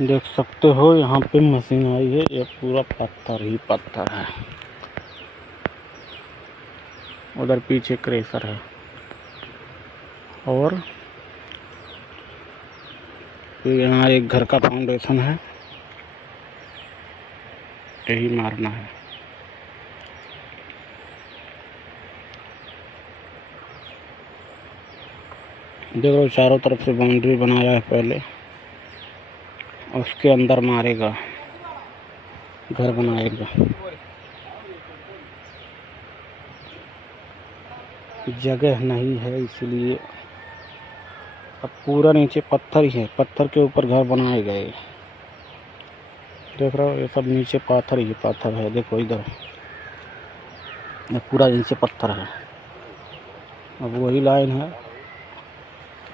देख सकते हो यहाँ पे मशीन आई है, ये पूरा पत्थर ही पत्थर है। उधर पीछे क्रेशर है और यहाँ एक घर का फाउंडेशन है, यही मारना है। देखो चारों तरफ से बाउंड्री बनाया है पहले, उसके अंदर मारेगा, घर बनाएगा। जगह नहीं है इसलिए अब पूरा नीचे पत्थर ही है, पत्थर के ऊपर घर बनाए गए। देख रहे हो ये सब नीचे पत्थर ही पत्थर है। देखो इधर पूरा नीचे पत्थर है। अब वही लाइन है,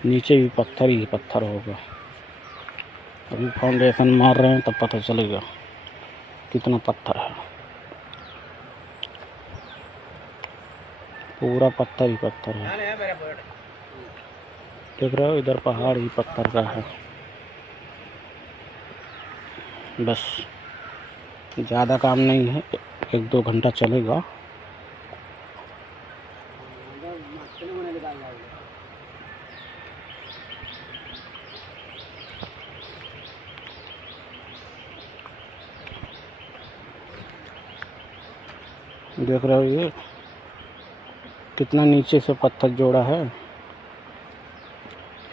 नीचे भी पत्थर ही पत्थर होगा। अभी फाउंडेशन मार रहे हैं तब पता चलेगा कितना पत्थर है। पूरा पत्थर ही पत्थर है। देख रहे हो इधर पहाड़ ही पत्थर का है। बस ज़्यादा काम नहीं है, 1-2 घंटा चलेगा। देख रहे हो ये कितना नीचे से पत्थर जोड़ा है।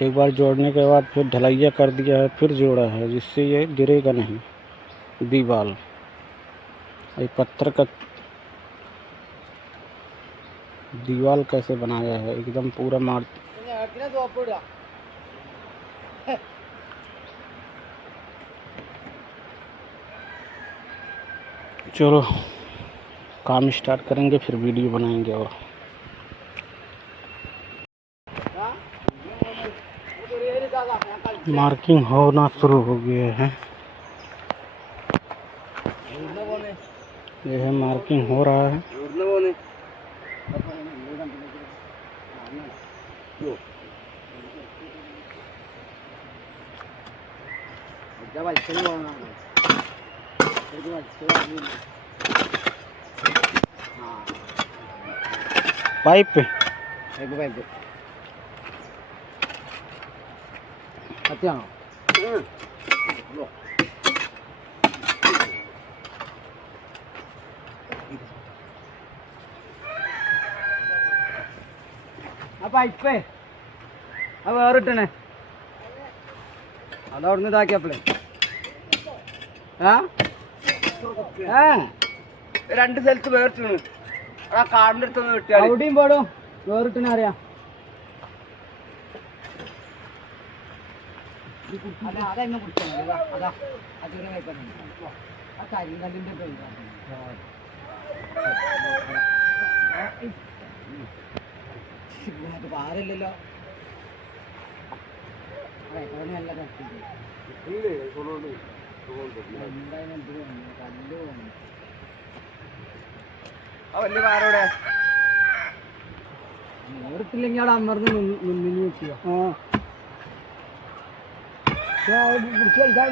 एक बार जोड़ने के बाद फिर ढलैया कर दिया है, फिर जोड़ा है जिससे ये गिरेगा नहीं दीवार। ये पत्थर का दीवार कैसे बनाया है, एकदम पूरा मार। चलो काम स्टार्ट करेंगे, फिर वीडियो बनाएंगे। और मार्किंग होना शुरू हो गया है। यह मार्किंग हो रहा है। पाइप पे ഇപ്പേ അത് വേറിട്ടണേ അതവിടുന്ന് ഇതാക്കിയപ്പോളേ രണ്ട് സ്ഥലത്ത് വേറിട്ടണ്. ആ കാടിൻ്റെ അടുത്തൊന്ന് കിട്ടിയാൽ അവിടെയും പോടും വേറിട്ടനെ അറിയാം. അതെന്നെ കുടിച്ചാൽ മതി. അതാ അതിനെ കഴിക്കാൻ ആ കരിങ്കല്ലിൻ്റെ പാറില്ലല്ലോ. നല്ല കല്ല് വലിയ പാറോടെ നേരത്തില്ലെങ്കിൽ അവിടെ അമർന്ന് നിന്നു വെക്കുക. പിടിച്ചു കളിക്കാൻ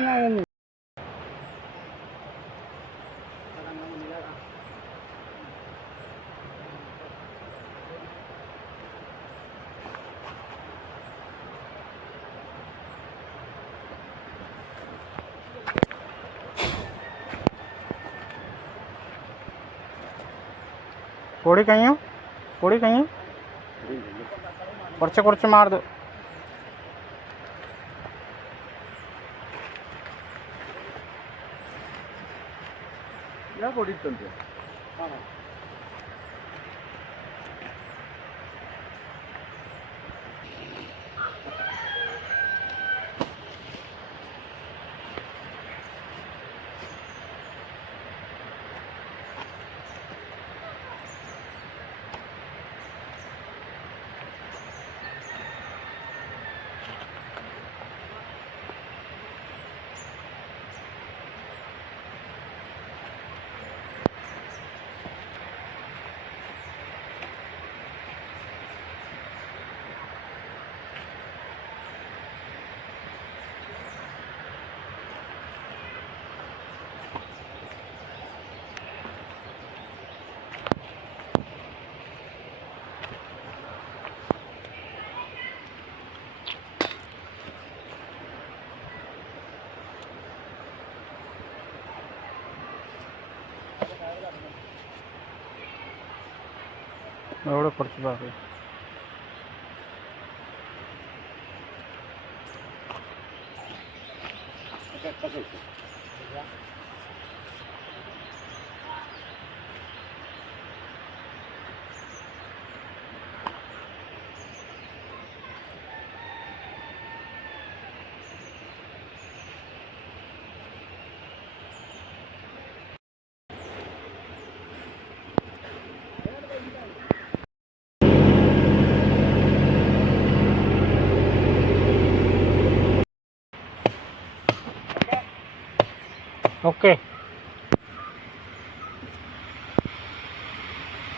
പൊടി കഴിഞ്ഞു, പൊടി കഴിഞ്ഞു. കുറച്ച് കുറച്ച് മാറുത്. ഞാൻ പൊടിയിട്ടുണ്ട്. എവിടെ കുറച്ച് ബാക്കി ओके